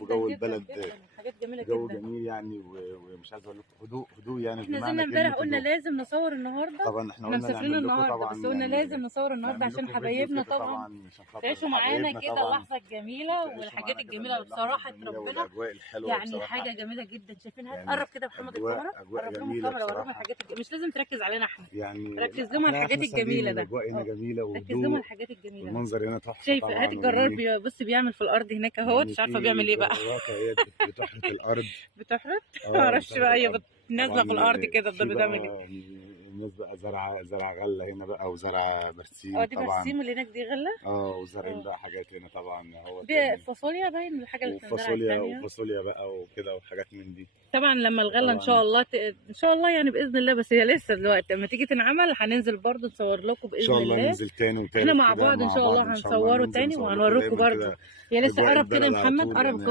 وجو جدا البلد جدا، حاجات جميله جو جدا. جميل يعني، ومش عايز اقول لكم هدوء يعني، احنا بمعنى نزلنا امبارح كلمه قلنا هدوء. لازم نصور النهارده. طبعا احنا احنا قلنا مسافرين نعمل لكم النهارده، طبعا بس قلنا يعني، لازم نصور النهارده نعمل عشان لكم فيديو حبايبنا كده طبعا طبعا عشان خاطر تعيشوا معانا حبايبنا كده طبعا، اللحظه الجميله تعيشوا والحاجات معانا كده الجميله اللحظه بصراحه الجميله ربنا. والاجواء الحلوه يعني بصراحه. حاجه جميله جدا شايفين. هات يعني قرب كده يا محمد الكاميرا، اجواء قرب لهم جميله الكاميرا وريهم بصراحه. الحاجات مش لازم تركز علينا احنا، يعني ركز لا، لهم على احنا الحاجات سالين الجميله ده. الاجواء هنا اه جميله ركز لهم على وهدوء، الحاجات الجميله ده. والمنظر هنا تحفه شايفه، هات طبعا. الجرار بص بيعمل في الارض هناك اهوت، يعني مش عارفه في بيعمل ايه بقى. جرارات اهي بتحرث الارض. بتحرط اه معرفش بتحرث بقى، هي الارض نازله طبعا. في الارض كده في الضرب بتعمل ايه. بقى الناس بقى زرع غله هنا بقى، وزرع اه برسيم دي طبعا. برسيم اللي هناك دي غله. اه وزارعين اه بقى حاجات هنا طبعا اهوت دي يعني. فاصوليا باين الحاجه اللي بتنزرع وفاصوليا التانية. وفاصوليا بقى وكده وحاجات من دي. طبعا لما الغله ان شاء وطبعا الله ان شاء الله يعني باذن الله، بس هي لسه دلوقتي لما تيجي تنعمل هننزل برضو نصور لكم ان شاء باذن الله الله. ننزل تاني احنا وتالت مع كده بعض ان مع شاء بعض الله ان شاء الله، هنصوروا ننزل تاني نصور لكم وهنوريكم دايما برضو. كده هي لسه اجواء قرب كده يا البلد على محمد، طول قرب يعني.